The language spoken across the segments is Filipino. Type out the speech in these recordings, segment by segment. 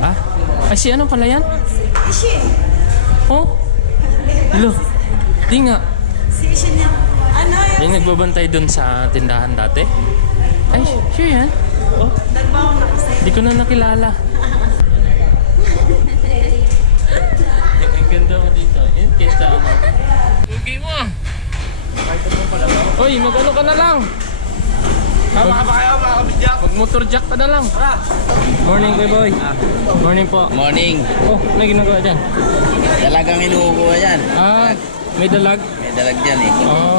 Ah? Ay, si ano pala yan? Ishin. Oh? Hello? Di nga. Si Ishin yan. Ano yan? Yung nagbabantay dun sa tindahan dati? Ay, sure yan? Oh, Nagbaon na kasi. di ko na nakilala. Ang ganda mo dito. Yan, kesa ako. Okay mo. Uy, mag-ano ka na lang. Tama ba kayo mga kabidyak? Mag-motor jack ka na lang. Morning, Kuya Boy. Morning po. Morning. Oh, ano ginagawa dyan? Dalagang inuukuha yan. Ah, may dalag. May dalag dyan eh. Oh,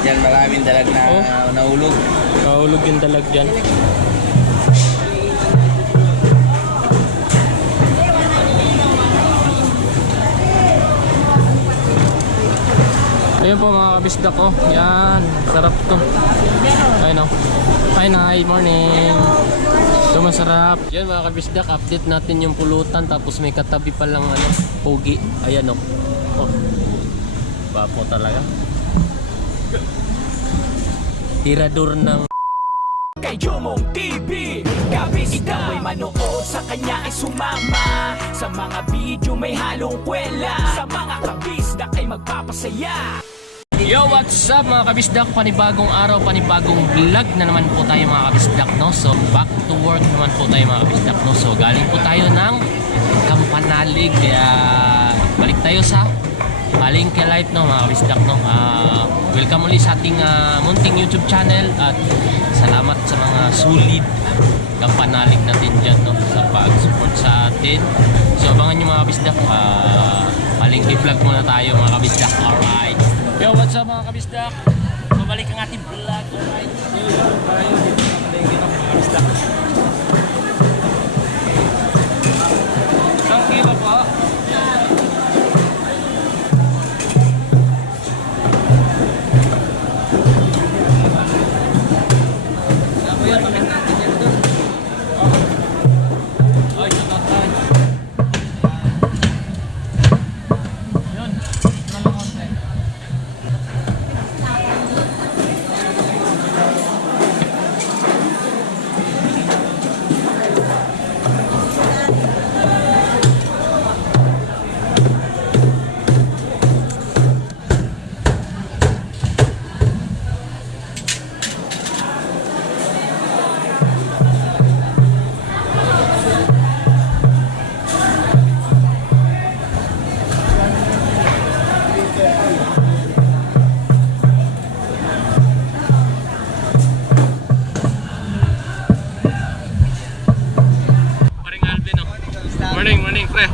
Dyan maraming dalag na Oh. nahulog. kahulog yung dalag dyan. Ayun po mga kabisdak ko. Yan, sarap to. Ayun o. Ayun, hi, morning. Ito masarap. Yan mga kabisdak, update natin yung pulutan. Tapos may katabi palang ano, pogi. Ayan o. Oh. Bapo talaga. Tirador ng Kay Jomong TV, kabis ikaw ay manood, sa kanya ay sumama. Sa mga video may halong kwela, sa mga kabisdak ay magpapasaya. Yo, what's up mga kabisdak? Panibagong araw, panibagong vlog na naman po tayo mga kabisdak, no? So, back to work naman po tayo mga kabisdak, no? So, galing po tayo ng Kampanalig. Kaya, balik tayo sa Palengke Life, no mga kabisdak, no? Welcome ulit sa ating munting YouTube channel. At salamat sa mga solid Kampanalig natin dyan, no? Sa pag-support sa atin. So, abangan nyo mga kabisdak. Palengke vlog muna tayo mga kabisdak. Alright. Yo, what's up mga kabisdak? Babalik ang ating vlog. Alright. Tayo dito sa palengke ng mga kabisdak. Isang kilo po. Morning, pre.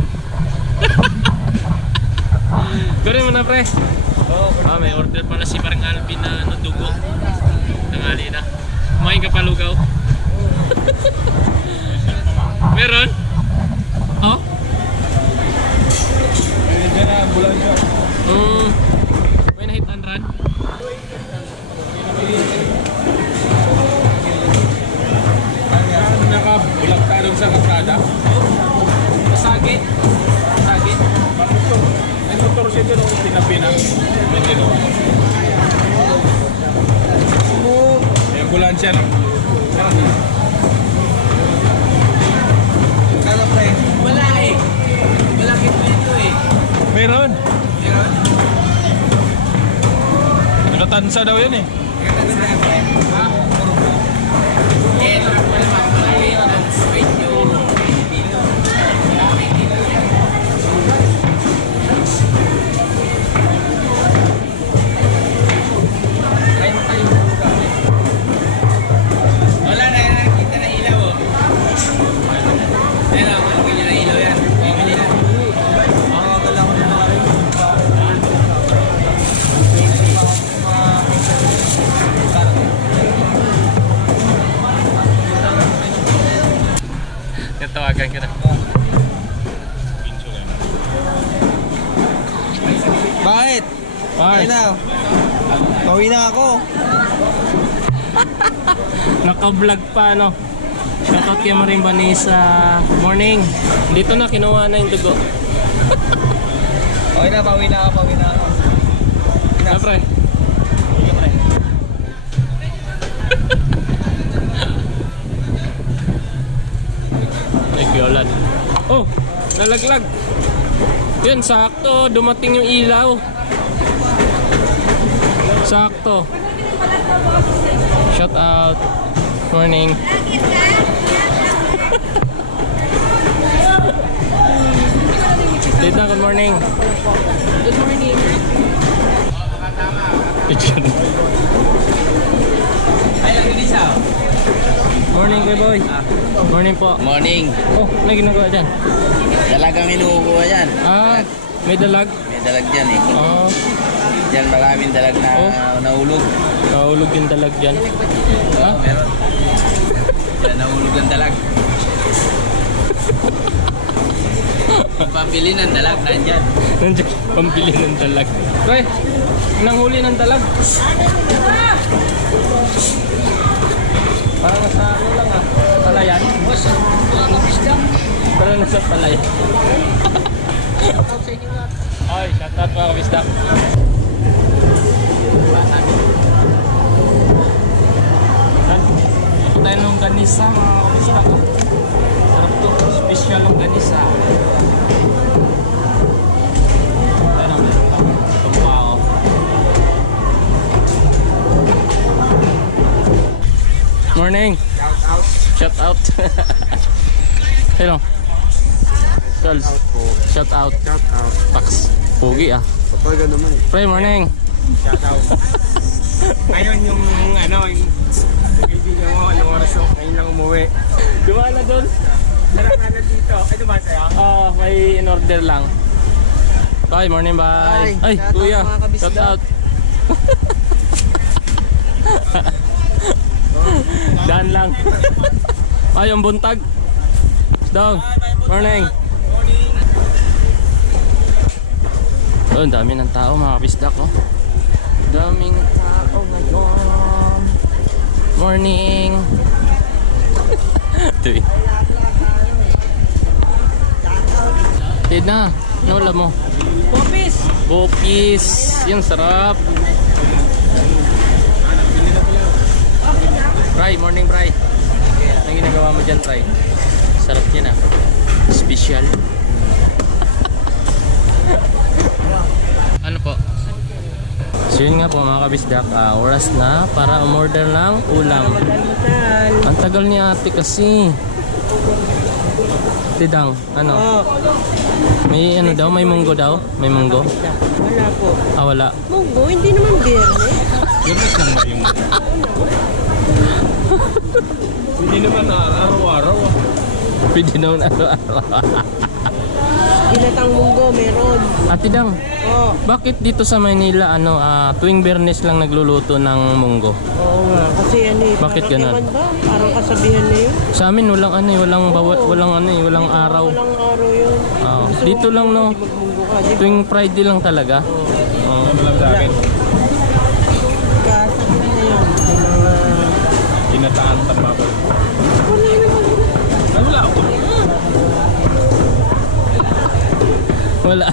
Kore mo na, pre. May order pala si parang Alvin na dugo. Tangali na. Kumain ka pa lugaw. Meron? Oh? May na hit and run? Nakabulag ka doon sa kasada. Masagi. Masagi. May motor siya doon ang pinapina. May ambulansya lang. Kano pre? Wala eh. Malaki dito eh. Meron. Nakatansa daw yan eh. Wala na, nakita na ilaw oh. Ayun oh, malaki niya na ilaw yan. Bibili na. Tawagan ka na. Bakit? Bye. Pauwi na ako. Naka-vlog pa, no? Shoutout kay Maring Vanessa. Morning. Dito na, kinuha na yung dugo. Pauwi na ako. Na, pre. Baguiolan. Oh, nalaglag. Yan, sakto. Dumating yung ilaw. Sakto. Shout out. Morning. Tita, good morning. Good morning. Morning, kay boy. Morning po. Morning. Oh, ano ginagawa dyan? Dalagang inuukuha yan. Ah, may dalag. May dalag dyan eh. Oh, Diyan maraming dalag na Oh. nahulog. nahulog yung dalag dyan. Ha? Meron. Diyan nahulog ang dalag. Pambili ng dalag nandyan. Nandiyan, pambili ng dalag. Pre, nanghuli ng dalag. Parang nasa ano lang ah. Palayan. Parang nasa palayan. Ay, shout out mga kabisdak. Ito tayo ng ganisa mga kabisdak. Sarap to. Special ng ganisa. Ayan ang meron lang. Tumpao. Morning. Shout out. Hello. Shout out po. Shout out. Shout out. Tax. Pogi ah. Kapag naman eh. Pre, morning. Shout out. Ngayon yung yung kaibigan mo, anong oras o? Ngayon lang umuwi. Dumaan na doon. Tara ka na dito. Ay, dumaan sa'yo? May in-order lang. Bye, morning, bye. Ay, shout out kuya. mga kabisdak. Shout out. Daan lang. Ay, yung buntag. Dong. Morning. Oh, ang dami ng tao mga kabisdak oh. Daming tao ngayon. Morning. Tuwi. Tina, nula mo. Popis! Bopis. Yung sarap. Bray, morning Bray. Anong ginagawa mo dyan, Bray? Sarap yan ah. Special. Ano po? So yun nga po mga kabisdak, oras na para umorder ng ulam. Ang tagal ni ate kasi. Tidang, ano? May ano daw, may munggo daw? May munggo? Wala po. Ah, wala. Munggo, hindi naman biyernes. Yun lang ba yung... Hindi naman araw-araw ah. Pwede naman araw-araw. Ginatang munggo, meron. Ate Dang, Oo. bakit dito sa Manila tuwing Biyernes lang nagluluto ng munggo? Oo nga, kasi ano eh. Bakit parang ganun? ewan ba? Parang kasabihan na yun. Sa amin walang walang araw. Walang araw yun. Oo. Gusto Dito mo lang no. hindi magmunggo ka. Di ba? Tuwing Friday lang talaga. Oo. Ano lang sa akin? Kasabihan na yun. May mga... Ginataan tama ko. Wala naman. Ay, wala ako. Wala.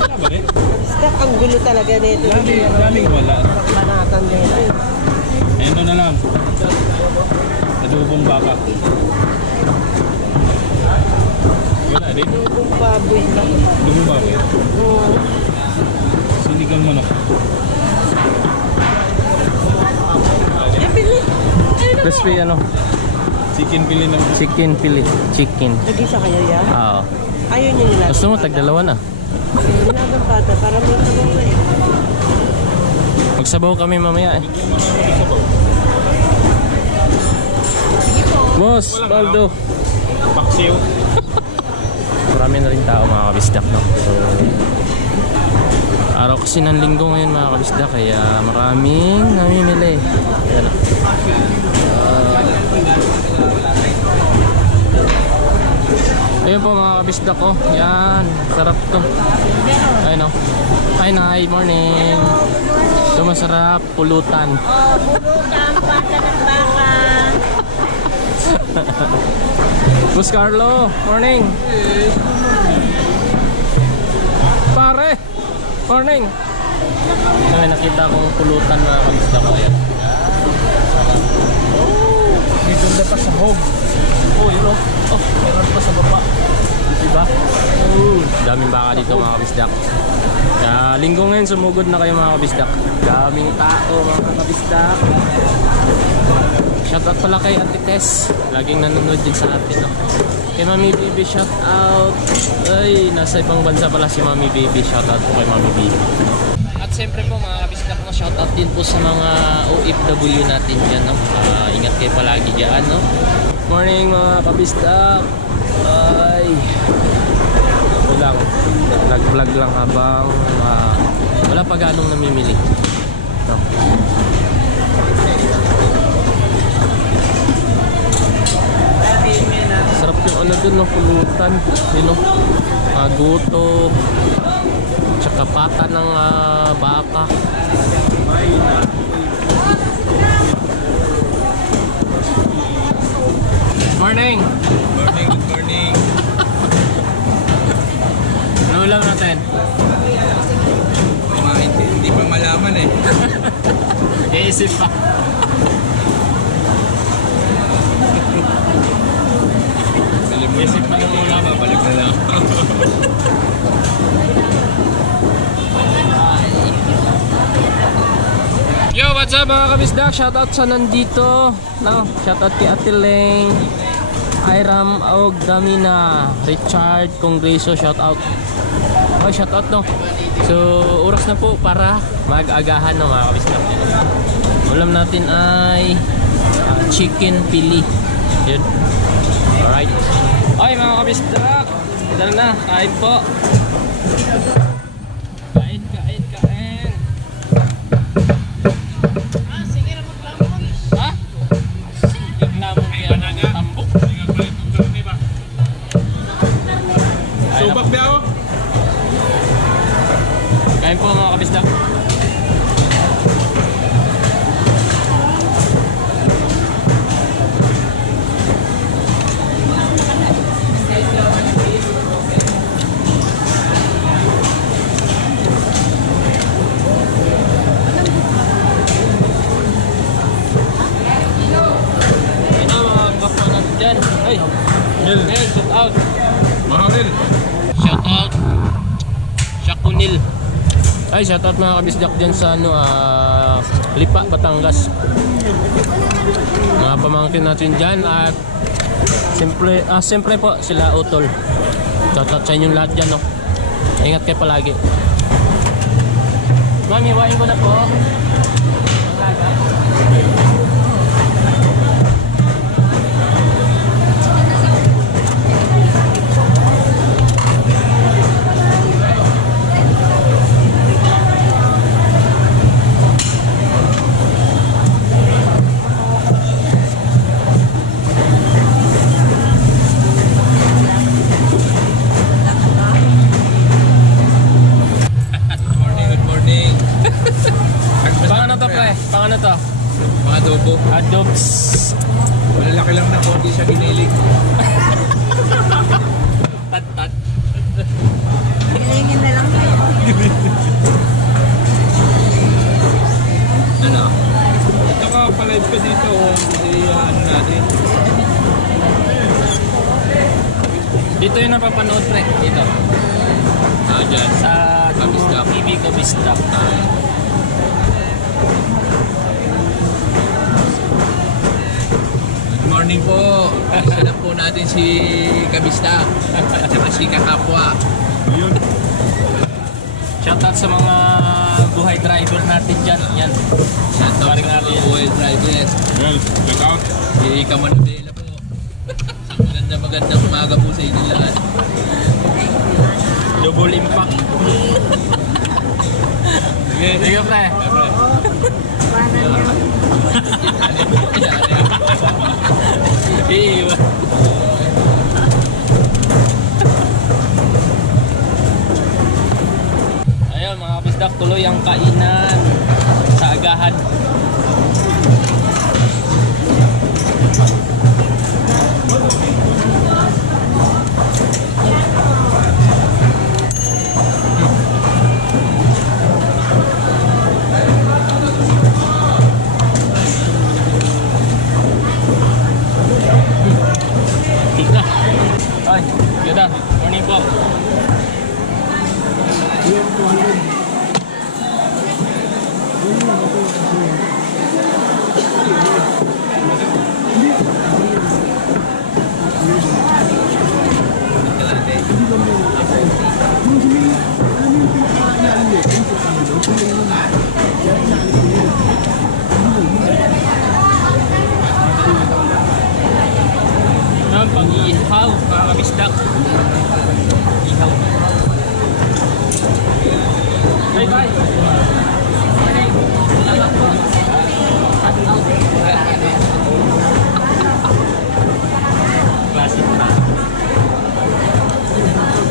Wala ba rin? Stop, ang gulo talaga nito. Daming wala. Banatan nila. Ano na lang. Adobong baka. Wala rin. Kung baboy lang. Adobong baka. Oo. Sinigang manok. Eh, pili. Crispy ano? Chicken pili ng... Chicken pili. Chicken. Nag-isa kaya yan? Oo. Ayaw niya nila. Gusto mo tagdalawa na? Nilagang pata para may sabong na eh. Magsabaw kami mamaya eh. Boss, Baldo. Paksiw. Marami na rin tao mga kabisdak no. So, araw kasi ng linggo ngayon mga kabisdak kaya maraming namimili. Ayan o. Ayun po mga kabisdak ko. Yan, sarap to. Ayun o. Hi, Nay, morning. Ito masarap, pulutan. Pulutan, pata ng baka. Boss Carlo, morning. Pare, morning. May nakita kong pulutan mga kabisdak ko. Ayan. Dito na pa sa hog. Oh, yun o. Oh, meron pa sa baba. baka dito mga kabisdak. Kaya linggo ngayon sumugod na kayo mga kabisdak. Daming tao mga kabisdak. Shoutout pala kay Ate Tess. Laging nanonood din sa atin. No? Kay Mami Baby shoutout. Ay, nasa ibang bansa pala si Mami Baby. Shoutout po kay Mami Baby. At siyempre po mga kabisdak, no, shoutout din po sa mga OFW natin dyan. No? Ingat kayo palagi dyan. No? Morning mga kabisdak. Ay, ito lang. Vlog lang habang wala pa ganong namimili. No? Sarap yung ano dun, no? Pulutan. Yun, no? Guto. Tsaka pata ng baka. Morning! Morning, good morning. Ano ulam natin? Hindi pa malaman eh. Iisip pa. Isip pa yung ulam. Babalik na lang. Yo, what's up mga kabisdak? Shoutout sa nandito. No, shoutout kay Ate Leng, Iram Og Damina, Richard Congreso, shoutout. Oh, shoutout no. So, oras na po para mag-agahan no mga kabisdak. Ulam natin ay chicken pili. Yun. Alright. Okay mga kabisdak, ito na, kain po. Kain. Ha? Tignan mo kaya ng tambok. Subak ba ako? Kain po mga kabisdak. Ay, Nil, shout out. Maharil. Shout out. Shakunil. Ay, shout out mga kabisdak dyan sa Lipa, Batangas. Mga pamangkin natin dyan at siyempre po sila Utol. Shout out sa inyong lahat dyan, no. Ingat kayo palagi. Mami, hiwain ko na po. Pang ano to? Mga adobo. Adobs. Malalaki lang na konti siya ginilig. Tat. Hilingin na lang kayo. Ano? Ito ka, palive ka dito. Ano natin? Dito yung napapanood pre. Dito. Dyan. Sa Kabisdak. TV Kabisdak. Good morning po. Isa lang po natin si Kabista. At saka si Kakapwa. Yun. Shoutout sa mga buhay driver natin dyan. Yan. Shoutout Maring sa Ariel. mga oil drivers. Well, check out. Si Kamanudela po. Magandang umaga po sa inyo lahat. Double impact. Sige pre. Iiwan. Ayun mga kabisdak, tuloy ang kainan sa agahan. Ay, ganda. Morning po. Ang pang-ihaw, mga kabisdak. Ihaw. Bye bye. Klasik na.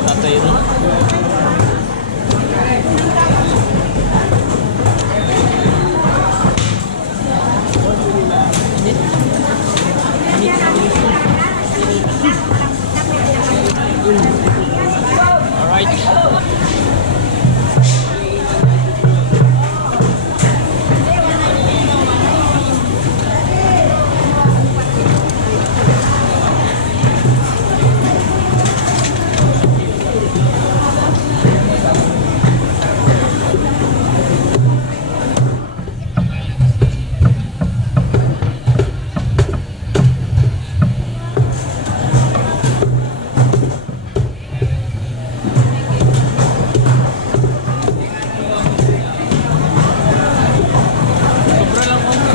Tatay ro. Alright. Sobra lang konti.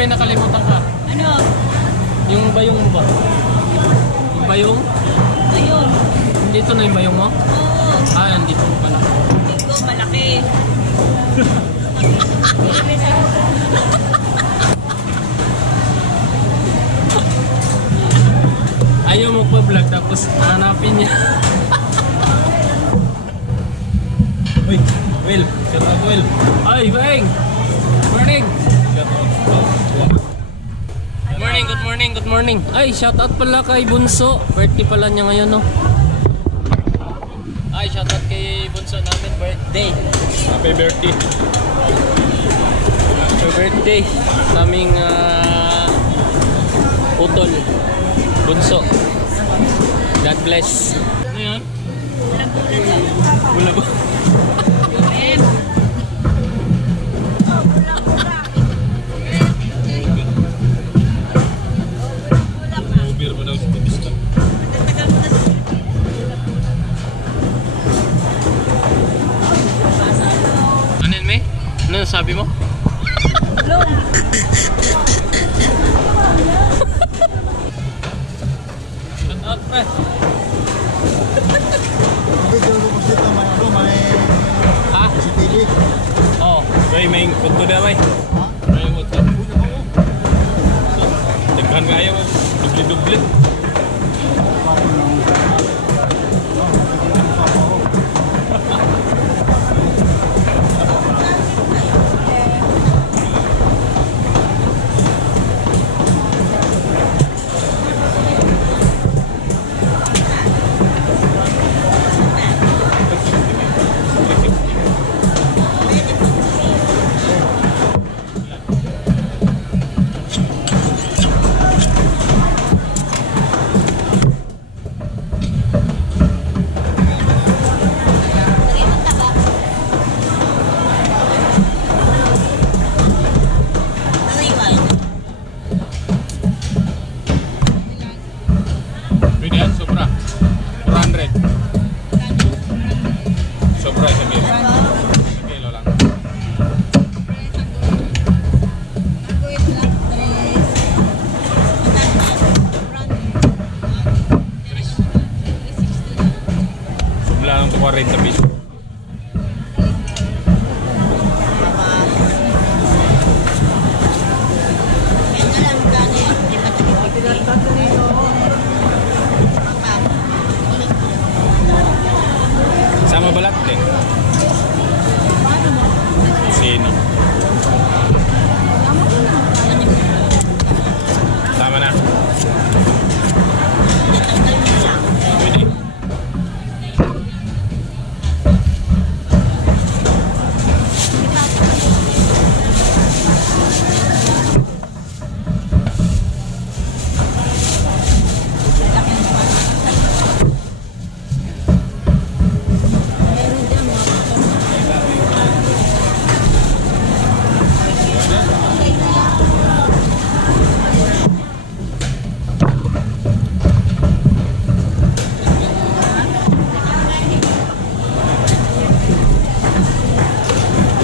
May nakalimutan ka. Ano? Yung bayong mo ba? Yung bayong? Ayun. Dito na yung bayong mo? Oo. Ah, nandito pala. Ito, malaki. Ayaw mo pa vlog tapos hanapin niya. Uy, Will. Shout out, Will. Ay, Bang! Morning! Good morning, good morning, good morning. Ay, shout out pala kay Bunso. Birthday pala niya ngayon, no? Ay, shout out kay Bunso namin, birthday. Happy birthday. Happy birthday sa aming utol. Bunso. God bless. Ano yan? Bula-bula. Beer mo daw si Kabista. Ano yun, May? Ano sabi mo? Shout out, pre. Ha? Oh, May punto na may. May punto. Daghan kayo. Dubli-dubli. Sino? Tama na. Pwede.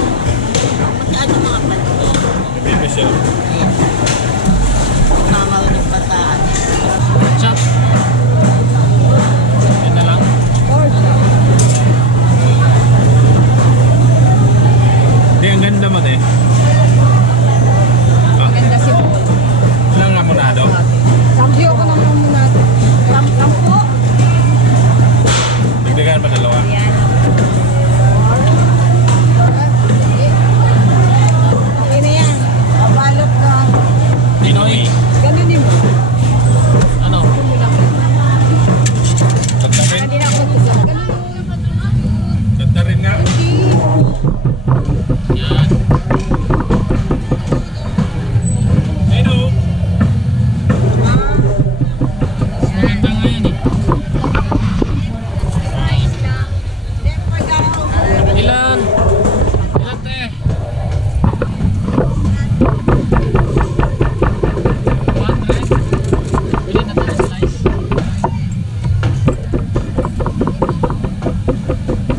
Magkano mga palito? Baby siya. Mamaw ng bataan. Chop. Yan na lang. Hindi, ang ganda mo, te. Ah, Ganda si Paul. ilang lamunado? Samyo ko naman muna. Sampo. Dagdagan pa dalawa. Yan. Okay na yan. Balot ka. Pinoy. Ganunin mo. Ano? Ganda rin. Hindi na ako magtugan. Ganunin mo. Ganda rin nga. Yan. Hello. Maganda nga yan eh. Ilan? Ilan te? 100? Bili na tayo slice.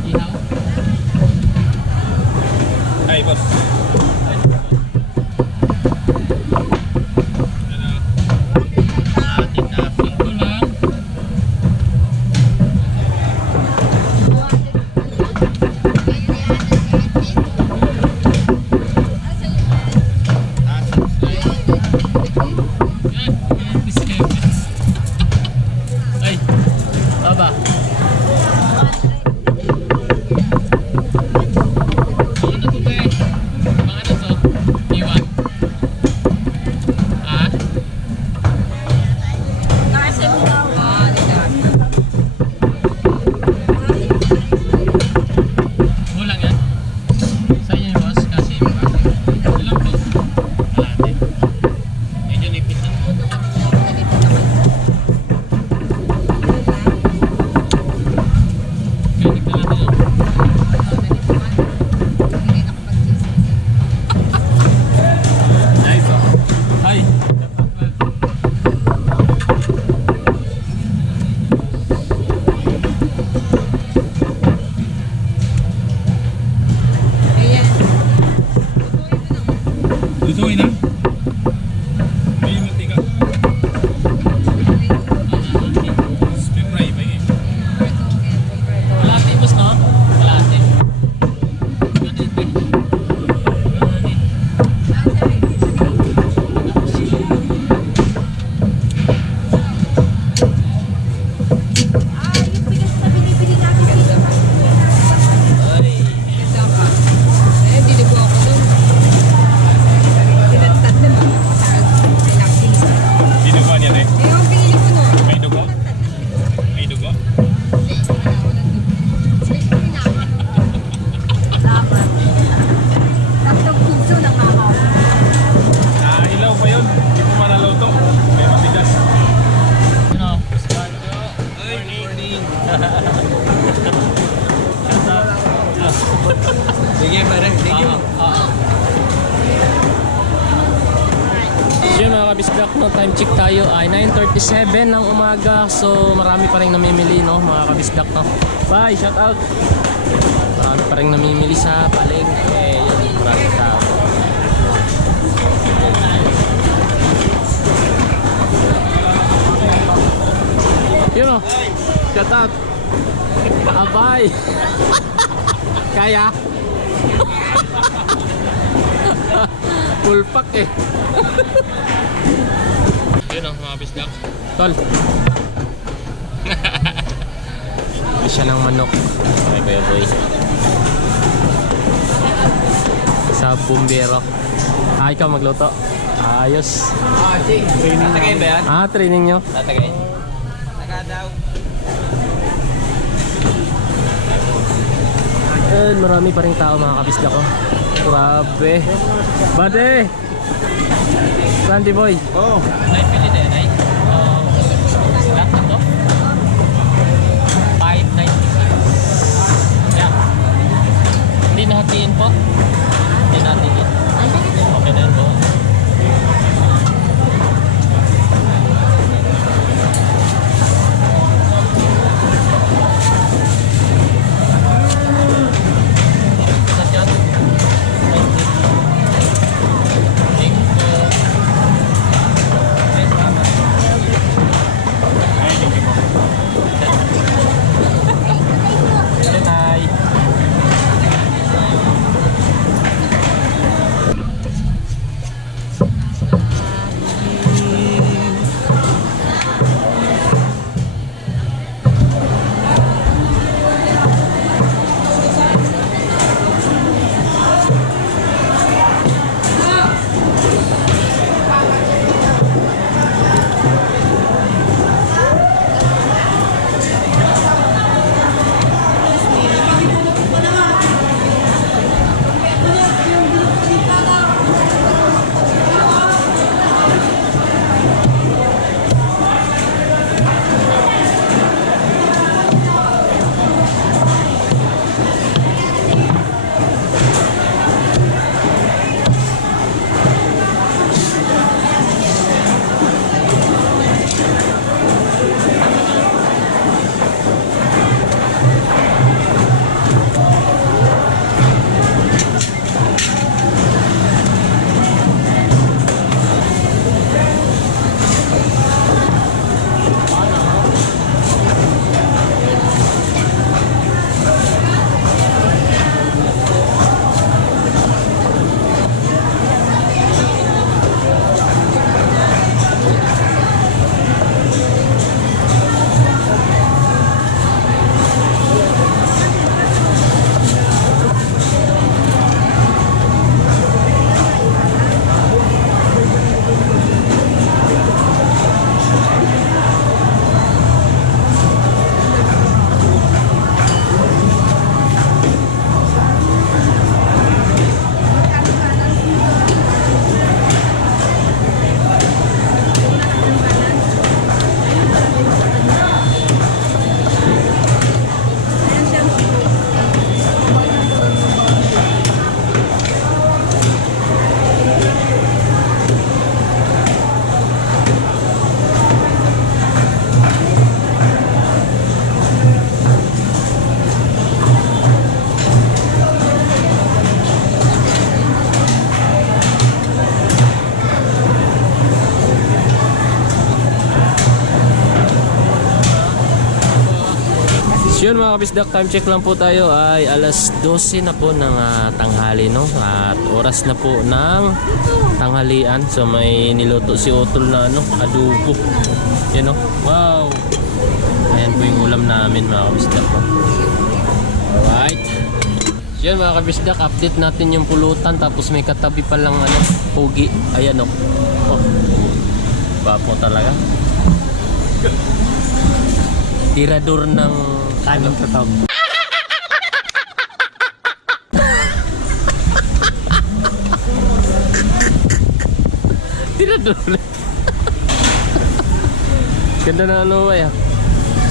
Ihaw? Ay, boss. Atin na. Pingko lang. Yan. Biscuits. Ay. Baba. Ano to be? Mga ano to? Iwan. Ah? Kasi mo daw. Kulang yan. Sa inyo yung boss kasi ilang po? Kalate. Medyo nipis na. Pinig na natin yun. Nice, oh. Ay! Lutuin na. May mantika. Spin fry ba yun? Kalate boss no? Kalate. Ganit eh. Ganit. Yung bigas na binibili natin dito. Ay! Ganda pa. Eh, diligo ako dun. Tinatad naman. Pinaktinis. Dinugo niya, te. Eh, yung pinili ko nun. May dugo? May dugo? Dapat. Tatlong piso ng makaw. Nakailaw pa yun. Hindi mo manaluto. May matigas. Ano? Ay, morning. Sige, parang. Thank you. So yun mga kabisdak, no, time check tayo ay 9:37 ng umaga. So marami pa rin namimili no mga kabisdak no. Bye, shout out. Marami pa rin namimili sa palengke. Yun, marami tao. Yun o, shout out. Abay. Kaya? Full pack eh. Yun o mga bisdak. Tol. Bili siya ng manok. Okay, kuya boy. sa bumbero. Ikaw magluto. Ayos. Tatagay ba yan? Training nyo. Tatagay. Taga daw. Marami pa rin tao mga kabisdak ko. Grabe. Bade! Randy boy. Oo. Nay, pili din, nay. Lahat na to? 5.96. Yeah. Hindi nahatiin po. Hindi nahatiin. Okay na yun po. So yun mga kabisdak, time check lang po tayo ay alas 12 na po ng tanghali, no? At oras na po ng tanghalian. So may niluto si Otol na adobo. Yan, no? Wow! Ayan po yung ulam namin mga kabisdak, no? Alright. So yun mga kabisdak, update natin yung pulutan. Tapos may katabi pa lang pogi. Ayan, no? Oh, bapo talaga. Tirador ng kanong katab. Tirador. Ganda na ba ya?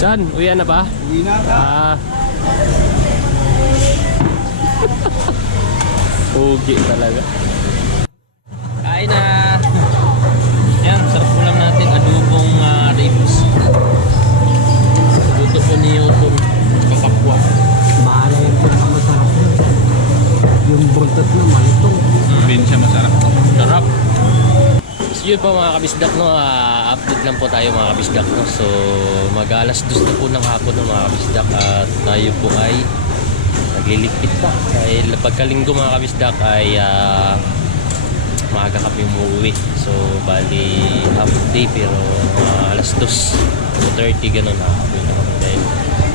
Chan, uwi na ba? Uwi na ka. Pogi talaga. Kain na. Yan, sarap ulam natin. Adobong ribs. Luto po ni Otol. Kakapwa. Mahala yung pinakamasarap yun. Yung buntot na malutong. Bin siya masarap. Sarap. So yun po mga kabisdak, no? Update lang po tayo mga kabisdak, no? So mag-alas 2 na po ng hapon, no, mga kabisdak. At tayo po ay nagliligpit pa. Dahil pagkalinggo mga kabisdak ay maaga kami umuwi. So bali half day pero alas 2:30 ganun na kami na kami dahil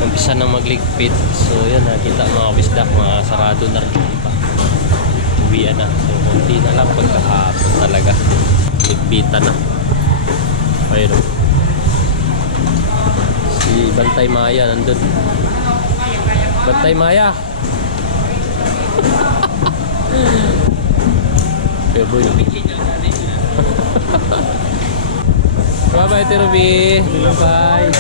umpisa na magligpit. So yan, nakita mga kabisdak, mga sarado na rin pa. uwian na. So, konti na lang pagkahapon talaga. Ligpitan na. Ayun. Si Bantay Maya nandun. Bantay Maya! Pero boy. Bye-bye, Terubi. Bye-bye.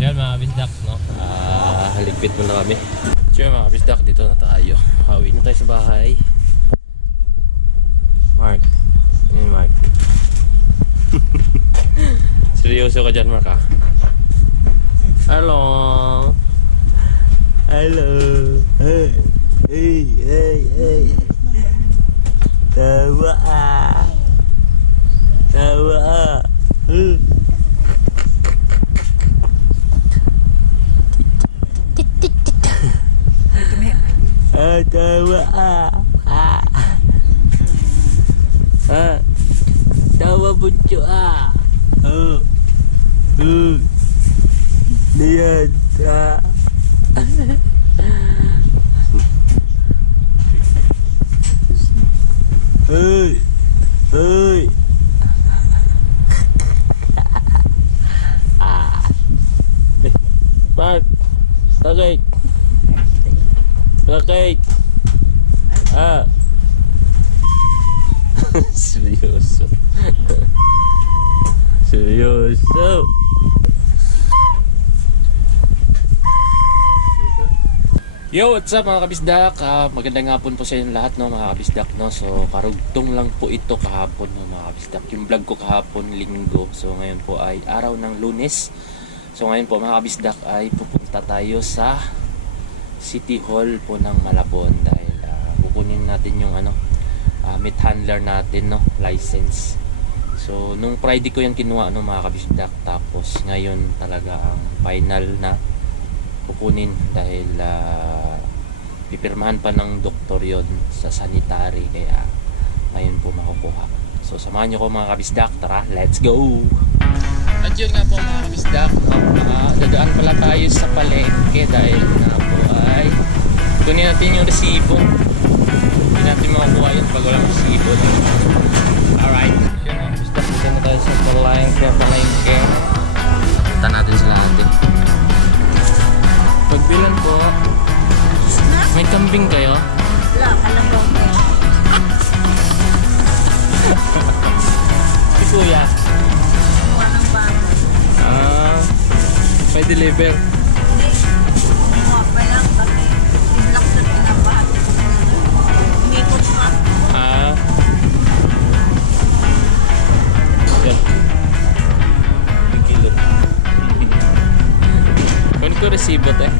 Siya mga kabisdak, no? Haligpit muna kami. Siya mga kabisdak, dito na tayo. Hawi na tayo sa bahay. Mark. Ano yun, Mark? Seryoso ka dyan, Mark, ha? Hello. Hello. Hey. Hey, hey, hey. Tawa ah. Tawa ah. Tawa ah. Tawa buncho ah. Lihat ah. Hey, hey. Mark, bakit? Bakit? Seryoso. Seryoso. Yo, what's up mga kabisdak? Magandang hapon po sa inyo lahat, no, mga kabisdak, no. So, karugtong lang po ito kahapon, no, mga kabisdak. Yung vlog ko kahapon, linggo. So, ngayon po ay araw ng Lunes. So, ngayon po mga kabisdak ay pupunta tayo sa City Hall po ng Malabon dahil kukunin natin yung meat handler natin, no, license. So, nung Friday ko yung kinuha, no, mga kabisdak. Tapos, ngayon talaga ang final na kukunin dahil pipirmahan pa ng doktor yon sa sanitary, kaya ngayon po makukuha. So samahan nyo ko mga kabisdak, tara, let's go! At yun nga po mga kabisdak, dadaan pala tayo sa palengke dahil na po ay kunin natin yung resibo. Hindi natin makukuha yun pag walang resibo, no? Alright, yun mga kabisdak, dito na tayo sa palengke. Punta natin sila natin. Pagbilan po. May kambing kayo? Wala, alam mo ko. Si Kuya. Kuha ng bago. May deliver. Hindi. Kumuha pa lang kasi yung lock na pinabahati ko na umikot pa. Yan. May kilot. Kunin ko resibo, te.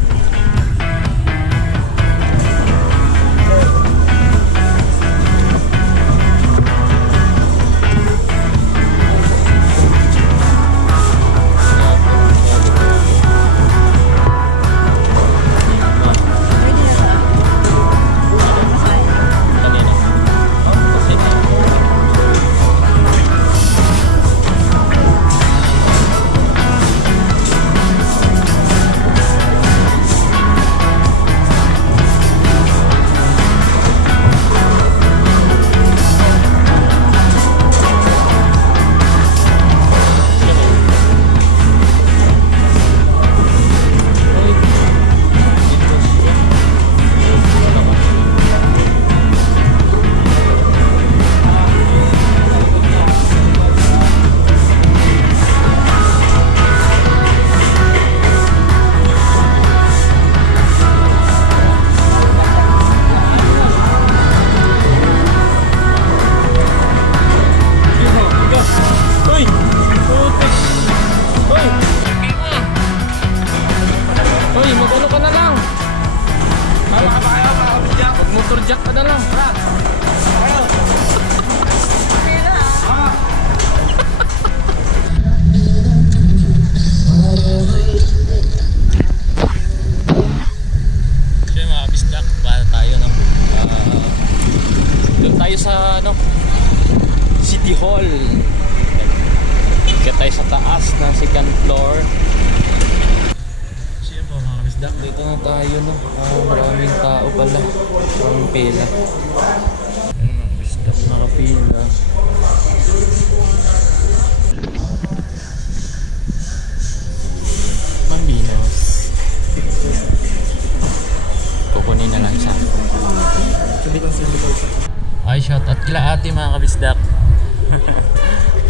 taas na second floor. So yun po mga kabisdak, dito na tayo no. Maraming tao pala. Maraming pila. Ayun mga kabisdak, nakapila. Mambinos. Kukunin na lang siya. Ay, shout out kila ate mga kabisdak.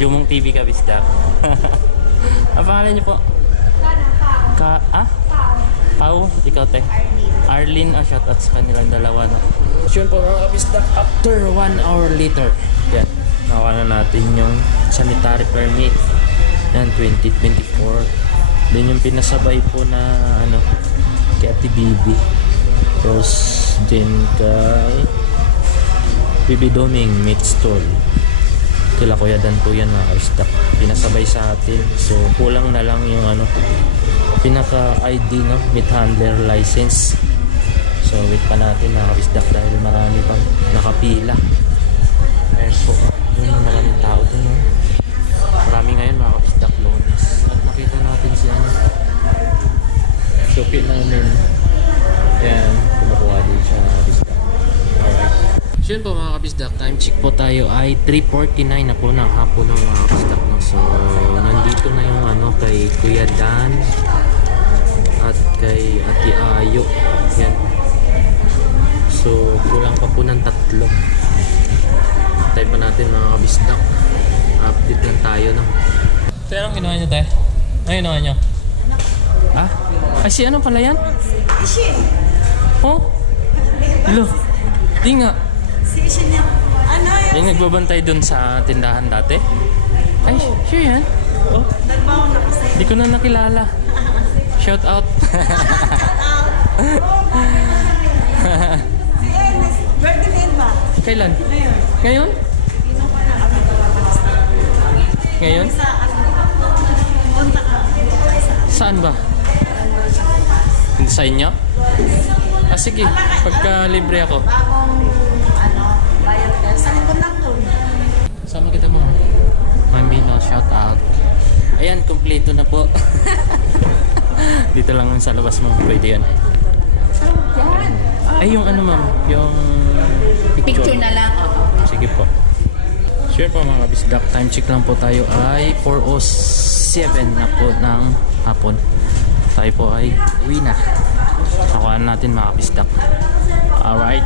Jumong TV kabisdak. Ang pangalan niyo po? Pau? Ikaw te? Arlene. Shout out sa kanilang dalawa no. So yun po mga kabisdak, after 1 hour later, yan, nakuha na natin yung sanitary permit. Yan, 2024. Then yung pinasabay po na ano, kay Ate Bibi. Tapos din kay Bibi Doming Meat Stall. Kila Kuya Dan po yan mga kabisdak. Pinasabay sa atin. So kulang na lang yung ano, pinaka ID no, meat handler license. So wait pa natin mga kabisdak dahil marami pang nakapila. Ayun po, yun yung maraming tao dun no. Marami ngayon mga kabisdak loans. At nakita natin si ano, suki namin. Yan, kumukuha din siya mga kabisdak. Alright. So yun po mga kabisdak, time check po tayo ay 3:49 na po ng hapon ng mga kabisdak no. So nandito na yung ano kay Kuya Dan at kay Ate Ayo. Yan. So kulang pa po ng 3. Tayo pa natin mga kabisdak. Update lang tayo no. So anong ginawa nyo tayo? Ano ginawa nyo? Ay si ano pala yan? Oh? Hello? Di nga. Yung nagbabantay dun sa tindahan dati? Ay, sure yan. Oh? Di ko na nakilala. Shout out. Kailan? Ngayon? Ngayon? Saan ba? Sa inyo? Sige, pagka libre ako. Sama kita mo. Mambino, shout out. Ayan, kompleto na po. Dito lang sa labas mo, pwede yan. Ay, yung ano ma'am, yung Picture na lang. sige po. Sure po mga kabisdak, time check lang po tayo ay 4:07 na po ng hapon. Tayo po ay uwi na. Nakuhaan natin mga kabisdak. Alright.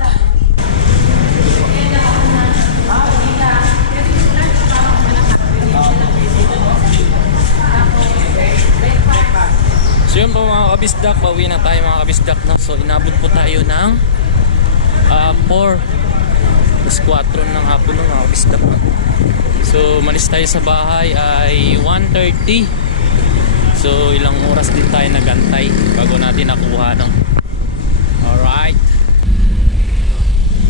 So yun po mga kabisdak, pauwi na tayo mga kabisdak no? So inabot po tayo ng 4:04 ng hapon ng mga kabisdak no? So malis tayo sa bahay ay 1:30. So ilang oras din tayo nagantay bago natin nakuha no? Alright.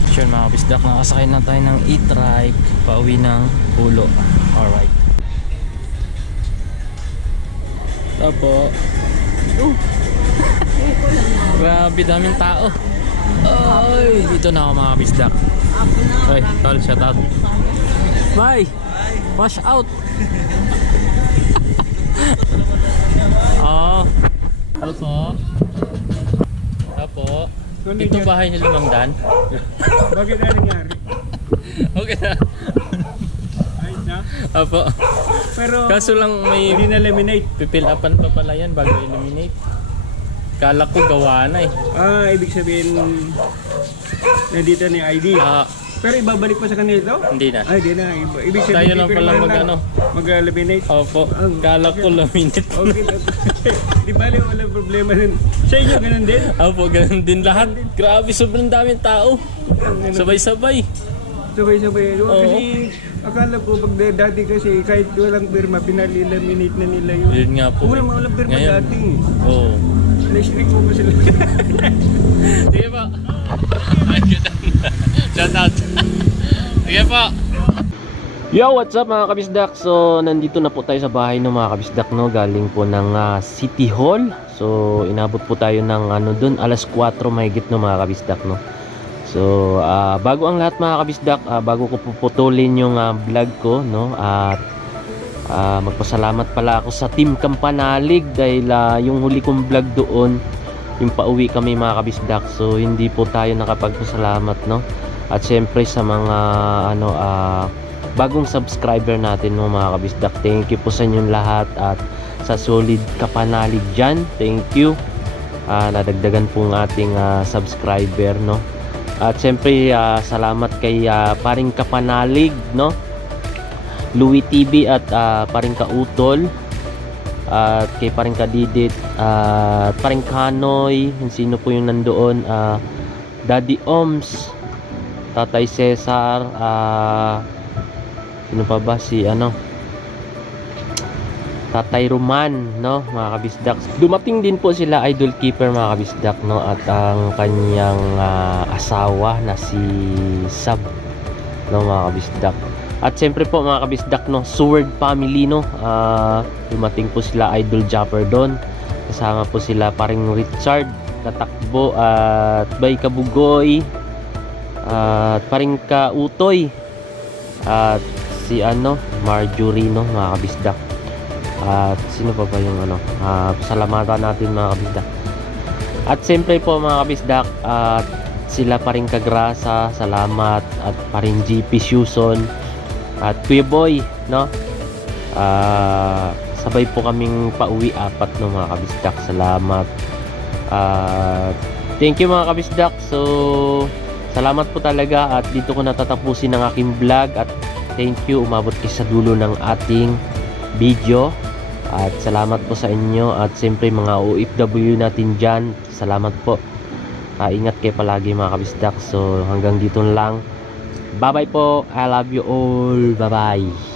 So yun mga kabisdak, nakasakay na tayo ng e-trike pauwi ng Pulo. Alright. Tapo. Grabe daming tao. Ay, dito na ako mga kabisdak. Ay, tol, shout out. Bye. Wash out. Oh. Hello po. Tapo. Dito bahay ni Limang Dan. Bakit na nangyari? Okay na. Ayos na? Apo. Pero Kaso lang may hindi na-eliminate. pipil upan pa pala yan bago eliminate. Kala ko gawa na eh. Ibig sabihin nandito na yung ID. Pero ibabalik pa sa kanila ito? Hindi na. Ay, di na. Ibig sabihin Tayo na pala pipirmahan mag-ano. Mag-eliminate. Opo. Kala ko laminate. Okay. Di bali, walang problema din. Sa inyo, ganun din? Opo, ganun din lahat. Grabe, sobrang daming tao. Sabay-sabay. Sabay-sabay. Oo. Kasi akala ko pag dati kasi kahit walang pirma, pinali-eliminate na nila yun. Yun nga po. Walang pirma Ngayon. dati. Oo. Na-strict mo ba sila? Sige po. Shout out. Sige po. Yo, what's up mga kabisdak? So, nandito na po tayo sa bahay ng mga kabisdak, no? Galing po ng City Hall. So, inabot po tayo ng ano dun, alas 4 mahigit no mga kabisdak, no? So, bago ang lahat mga kabisdak, bago ko puputulin yung vlog ko, no? At Magpasalamat pala ako sa Team Kampanalig dahil yung huli kong vlog doon, yung pauwi kami mga kabisdak, so hindi po tayo nakapagpasalamat, no? At syempre sa mga bagong subscriber natin, no, mga kabisdak, thank you po sa inyong lahat, at sa solid Kapanalig dyan, thank you. Nadagdagan po ng ating subscriber, no? At syempre salamat kay paring Kapanalig, no, Louie TV, at paring Kautol, at kay paring Kadidit, at paring Kanoy, sino po yung nandoon, Daddy Oms, Tatay Cesar, sino pa ba, si Tatay Roman, no, mga kabisdak. Dumating din po sila Idol Keeper, mga kabisdak, no, at ang kanyang asawa na si Sab, no, mga kabisdak. At siyempre po mga kabisdak, no, Sword family, no, dumating po sila Idol Japper doon. Kasama po sila paring Richard Katakbo, at Bay Kabugoy, at paring Kautoy, at si Marjorie, no, mga kabisdak. At sino pa ba yung salamatan natin, mga kabisdak. At siyempre po mga kabisdak, at sila paring Kagrasa, salamat, at paring GP Suson, at Kuya Boy, no, sabay po kaming pauwi, 4, no, mga kabisdak, salamat. Thank you mga kabisdak. So salamat po talaga, at dito ko natatapusin ang aking vlog, at thank you, umabot kayo sa dulo ng ating video, at salamat po sa inyo. At siyempre mga OFW natin dyan, salamat po. Ingat kayo palagi mga kabisdak. So hanggang dito lang, bye bye po, I love you all, bye bye.